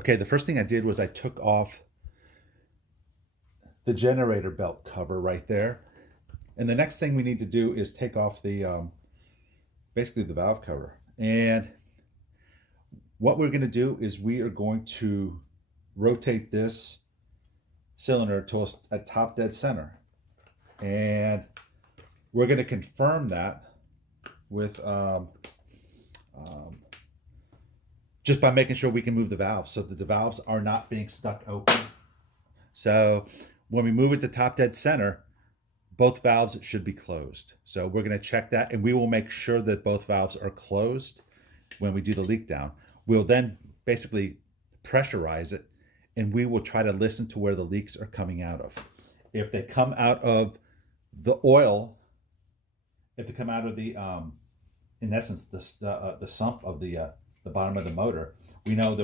Okay, the first thing I did was I took off the generator belt cover right there. And the next thing we need to do is take off the basically the valve cover. And what we're going to do is we are going to rotate this cylinder to a top dead center. And we're going to confirm that with just by making sure we can move the valves so that the valves are not being stuck open. So when we move it to top dead center, both valves should be closed. So we're going to check that, and we will make sure that both valves are closed when we do the leak down. We'll then basically pressurize it, and we will try to listen to where the leaks are coming out of. If they come out of the oil, if they come out of the, in essence, the sump of the bottom of the motor, we know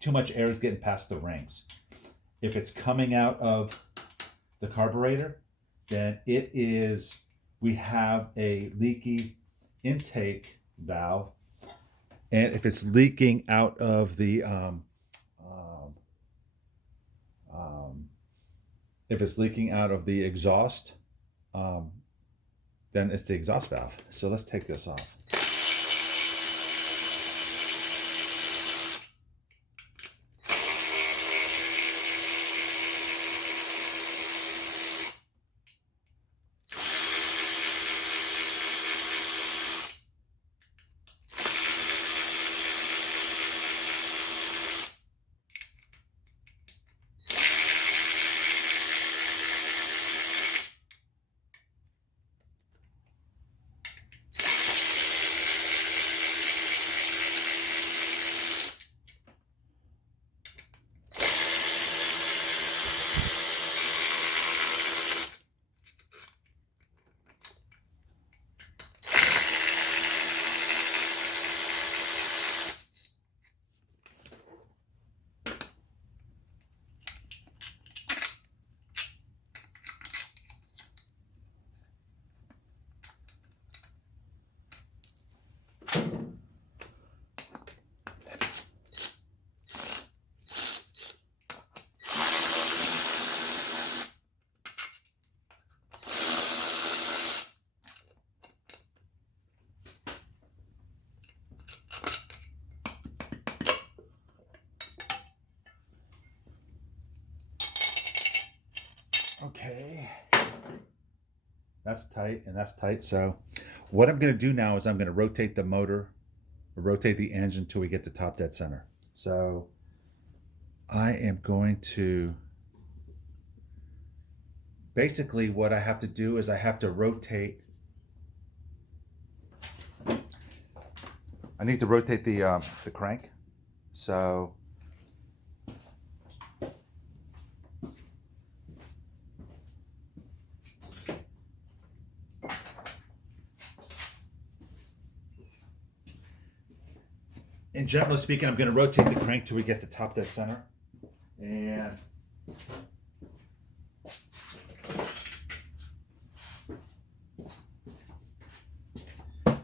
too much air is getting past the rings. If it's coming out of the carburetor, then we have a leaky intake valve. And if it's leaking out of the, if it's leaking out of the exhaust, then it's the exhaust valve. So let's take this off. Okay, that's tight and that's tight. So what I'm going to do now is I'm going to rotate the motor, or rotate the engine until we get to top dead center. So I am going to, basically what I have to do is I have to rotate, I need to rotate the crank. So and generally speaking, I'm going to rotate the crank till we get to top dead center. And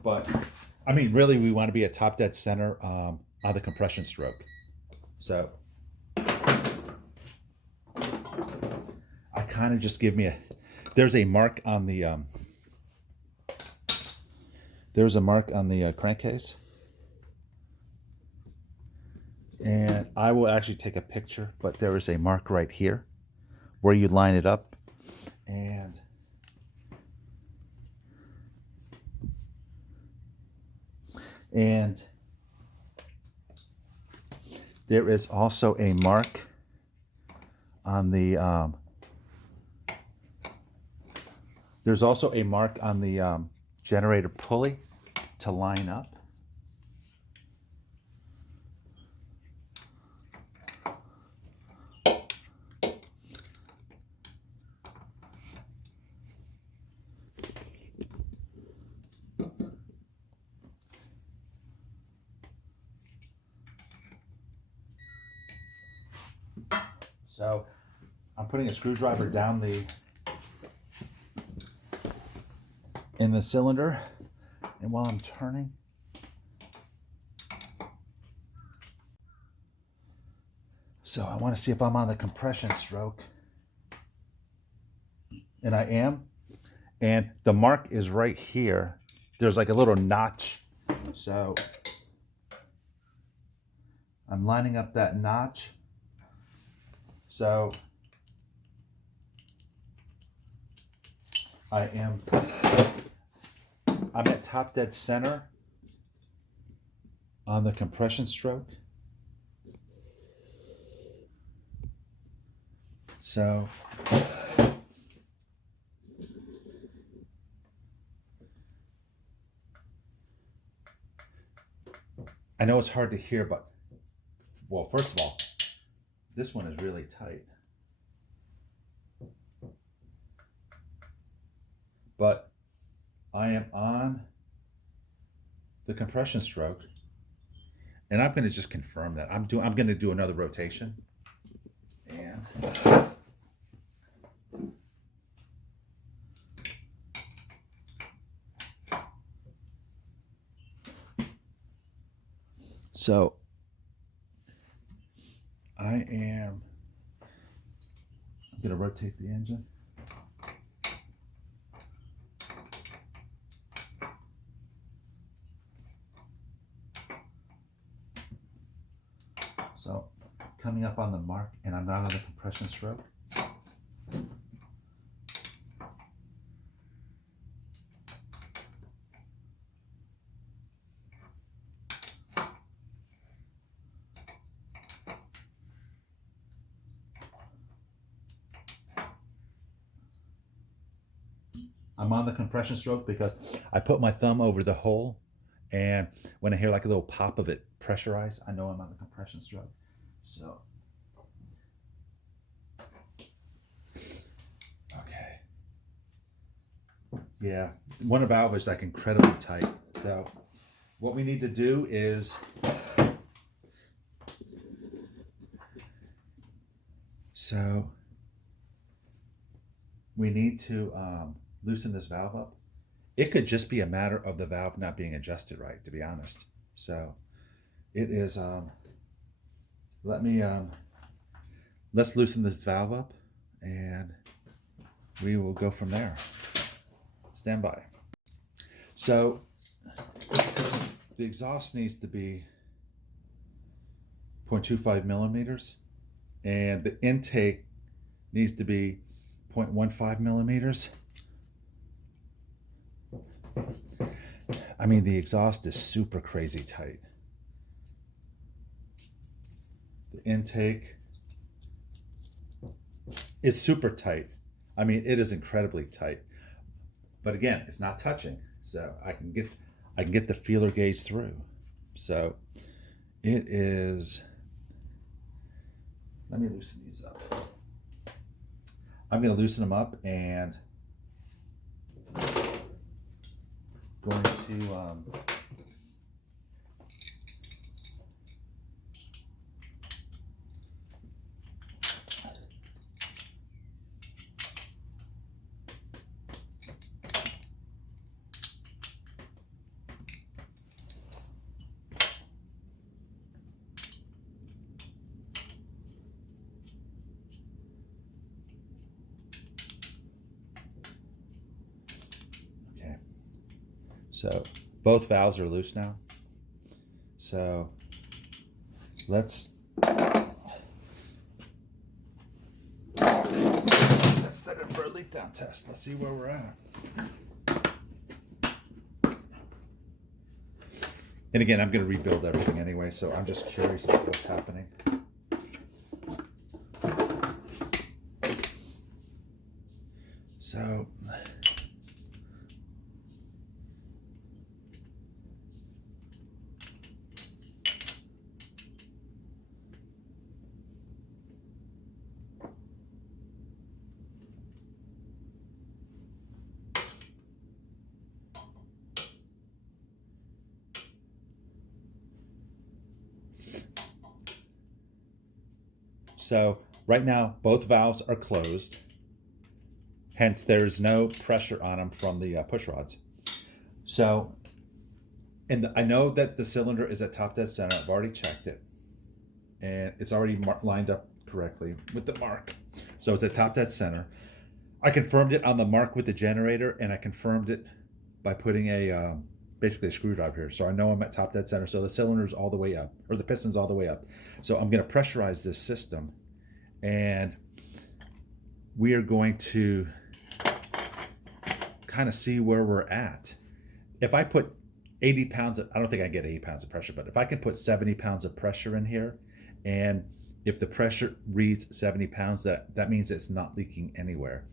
but I mean, really, we want to be at top dead center on the compression stroke. So I kind of just give me there's a mark on the crankcase. And I will actually take a picture, but there is a mark right here where you line it up. And there is also a mark on the generator pulley to line up. So I'm putting a screwdriver down in the cylinder, and while I'm turning, So I want to see if I'm on the compression stroke. And I am. And the mark is right here. There's like a little notch. So I'm lining up that notch. So I'm at top dead center on the compression stroke. So I know it's hard to hear, but well, first of all, this one is really tight. But I am on the compression stroke, and I'm going to just confirm that. I'm going to do another rotation, and so I'm going to rotate the engine. So coming up on the mark, and I'm not on the compression stroke. I'm on the compression stroke because I put my thumb over the hole, and when I hear like a little pop of it pressurized, I know I'm on the compression stroke. So, okay. Yeah, one valve is like incredibly tight. So what we need to do is we need to loosen this valve up. It could just be a matter of the valve not being adjusted right, to be honest. So it is, let's loosen this valve up, and we will go from there. Stand by. So the exhaust needs to be 0.25 millimeters, and the intake needs to be 0.15 millimeters. I mean, the exhaust is super crazy tight. The intake is super tight. I mean, it is incredibly tight. But again, it's not touching, so I can get the feeler gauge through. So it is. Let me loosen these up. I'm going to loosen them up, and going to so both valves are loose now. So let's set it for a leak down test. Let's see where we're at. And again, I'm going to rebuild everything anyway, so I'm just curious about what's happening. So So right now, both valves are closed. Hence, there's no pressure on them from the push rods. So, and I know that the cylinder is at top dead center. I've already checked it. and it's already lined up correctly with the mark. So it's at top dead center. I confirmed it on the mark with the generator, and I confirmed it by putting a basically a screwdriver here. So I know I'm at top dead center. So the cylinder's all the way up, or the piston's all the way up. So I'm going to pressurize this system, and we are going to kind of see where we're at. If I put 80 pounds of, I don't think I get 80 pounds of pressure, but if I can put 70 pounds of pressure in here, and if the pressure reads 70 pounds, that means it's not leaking anywhere.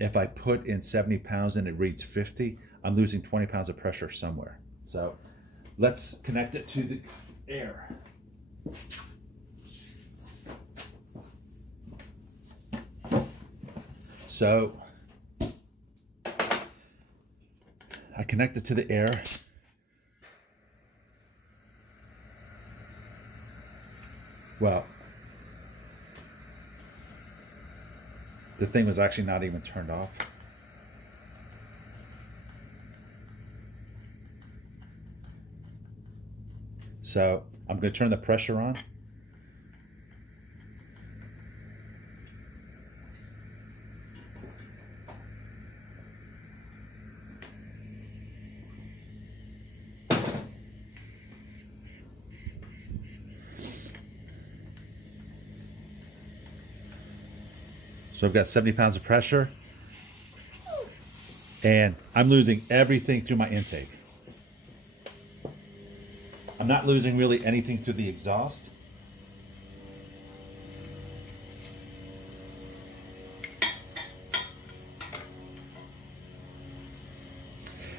If I put in 70 pounds and it reads 50, I'm losing 20 pounds of pressure somewhere. So let's connect it to the air. So I connect it to the air. Well, the thing was actually not even turned off. So I'm going to turn the pressure on. So I've got 70 pounds of pressure, and I'm losing everything through my intake. I'm not losing really anything through the exhaust.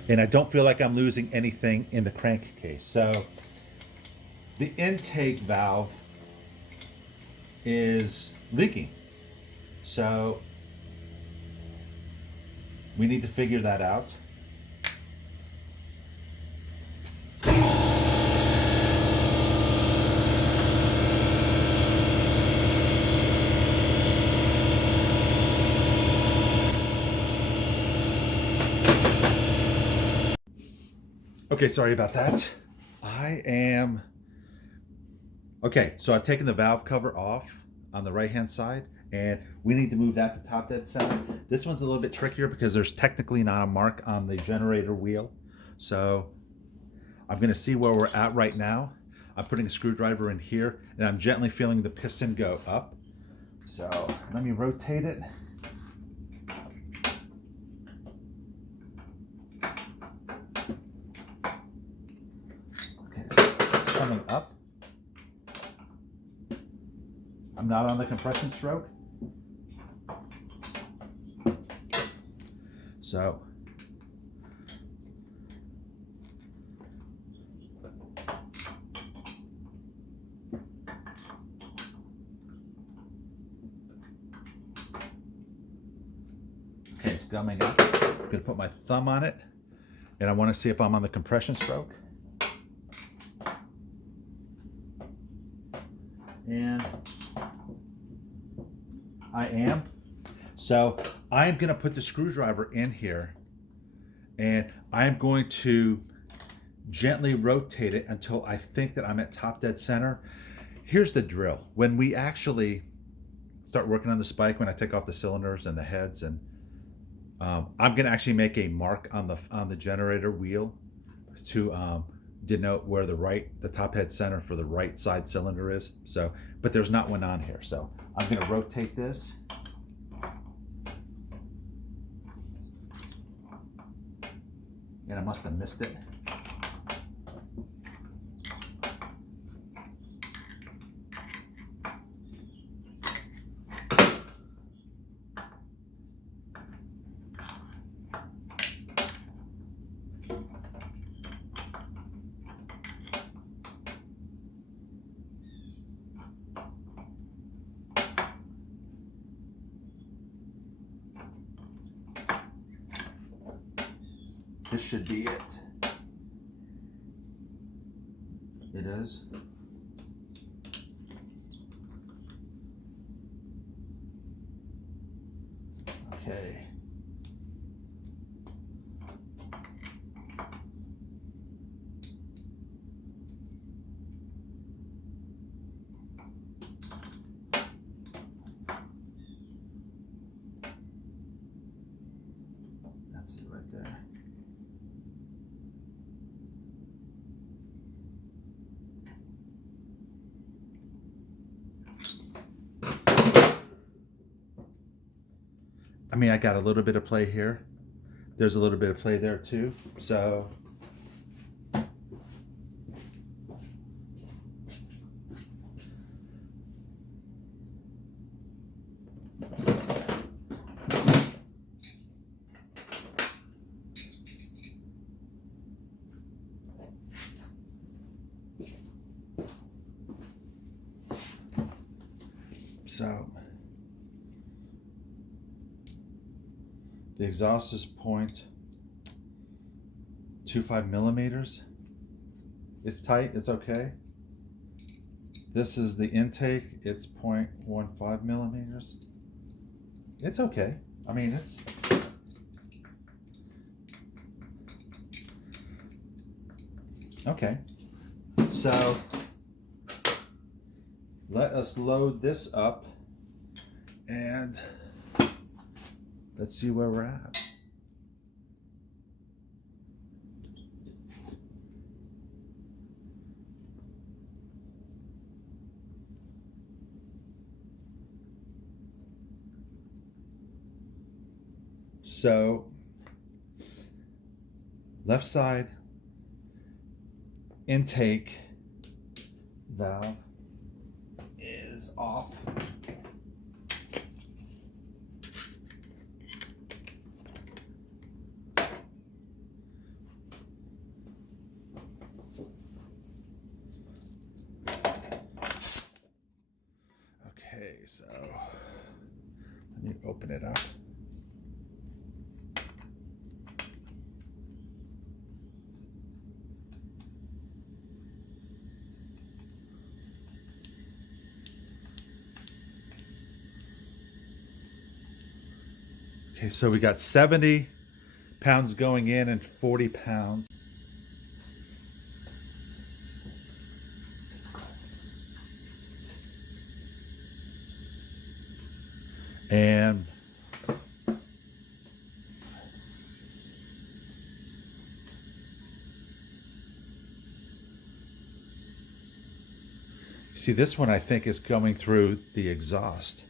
And I don't feel like I'm losing anything in the crankcase. So the intake valve is leaking. So we need to figure that out. Okay, sorry about that. Okay, so I've taken the valve cover off on the right-hand side, and we need to move that to top dead center. This one's a little bit trickier because there's technically not a mark on the generator wheel. So I'm gonna see where we're at right now. I'm putting a screwdriver in here, and I'm gently feeling the piston go up. So let me rotate it. Okay, so it's coming up. I'm not on the compression stroke. So okay, it's coming up. I'm gonna put my thumb on it, and I want to see if I'm on the compression stroke. And I am. So I'm going to put the screwdriver in here, and I'm going to gently rotate it until I think that I'm at top dead center. Here's the drill. When we actually start working on the spike, when I take off the cylinders and the heads, and I'm going to actually make a mark on the generator wheel to denote where the top head center for the right side cylinder is. So, but there's not one on here. So I'm going to rotate this. And I must have missed it. This should be it. It is. Okay. I mean, I got a little bit of play here. There's a little bit of play there too. So the exhaust is 0.25 millimeters. It's tight, it's okay. This is the intake, it's 0.15 millimeters. It's okay. I mean, it's okay. So let us load this up and let's see where we're at. So left side intake valve is off. Okay, so let me open it up. Okay, so we got 70 pounds going in and 40 pounds. And see, this one I think is going through the exhaust.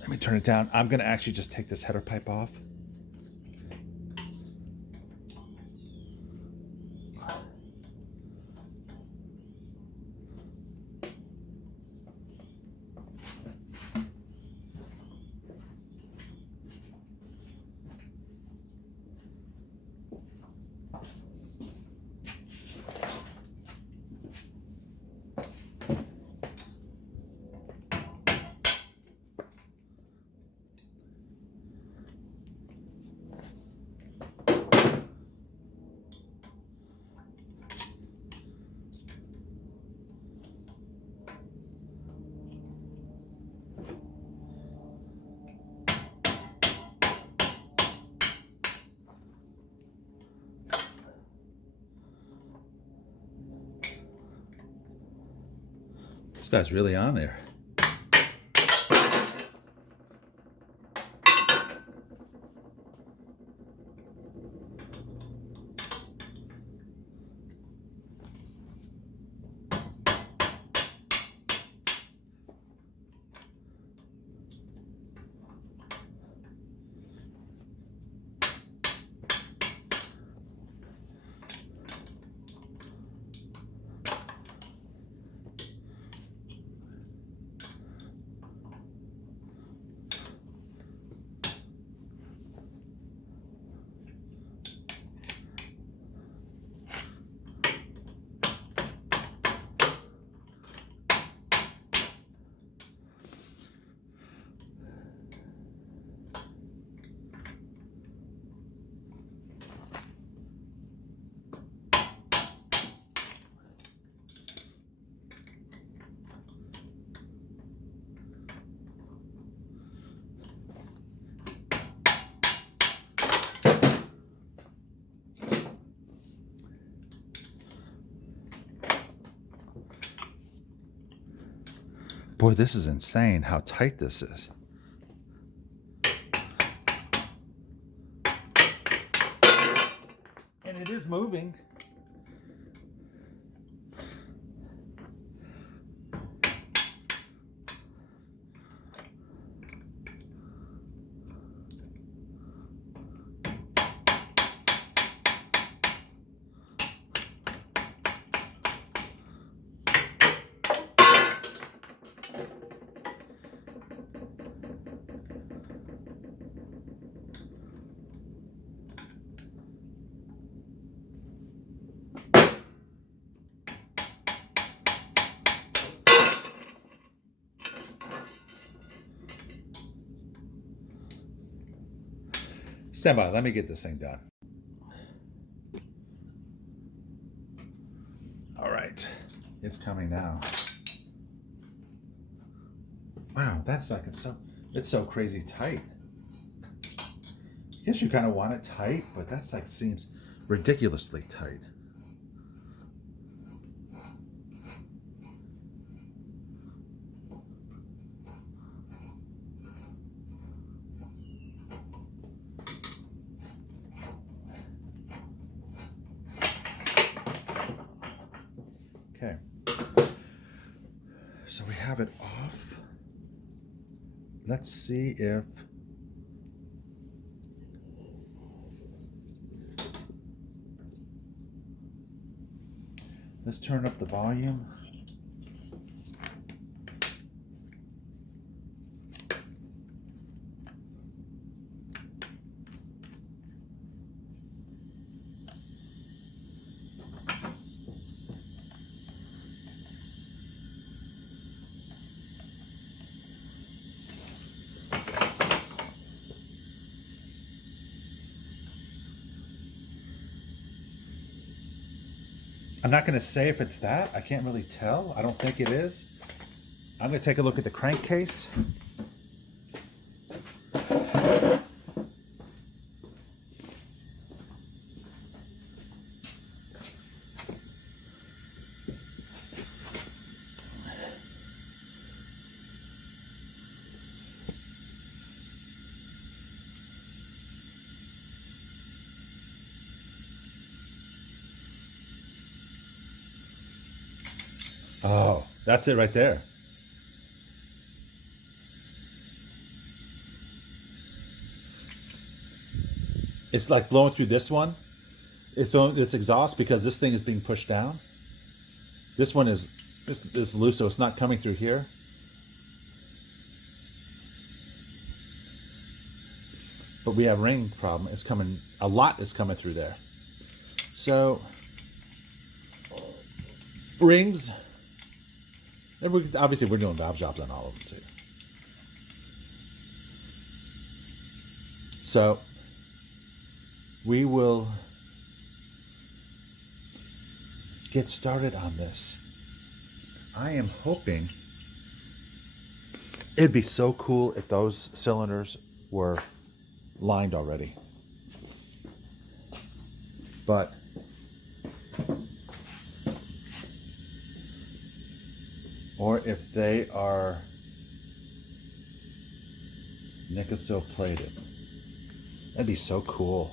Let me turn it down. I'm going to actually just take this header pipe off. This guy's really on there. Boy, this is insane how tight this is. moving. Stand by, let me get this thing done. All right, it's coming now. Wow, that's like it's so crazy tight. I guess you kind of want it tight, but that's like seems ridiculously tight. Okay, so we have it off. Let's see if let's turn up the volume. I'm not going to say if it's that. I can't really tell. I don't think it is. I'm going to take a look at the crankcase. Oh, that's it right there. It's like blowing through this one. It's blowing its exhaust because this thing is being pushed down. This one is loose, so it's not coming through here. But we have ring problem. It's coming, a lot is coming through there. So rings, and obviously we're doing valve jobs on all of them too. So we will get started on this. I am hoping it'd be so cool if those cylinders were lined already. But or if they are nikasil plated. That'd be so cool.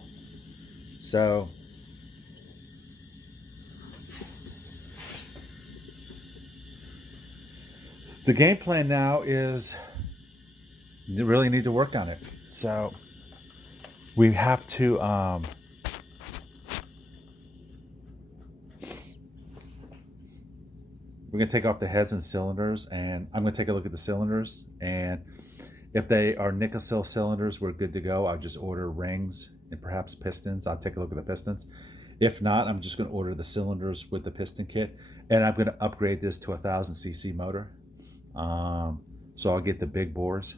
So the game plan now is you really need to work on it. So we have to we're going to take off the heads and cylinders, and I'm going to take a look at the cylinders, and if they are nikasil cylinders, we're good to go. I'll just order rings and perhaps pistons. I'll take a look at the pistons. If not, I'm just going to order the cylinders with the piston kit, and I'm going to upgrade this to a 1000cc motor. So I'll get the big bores.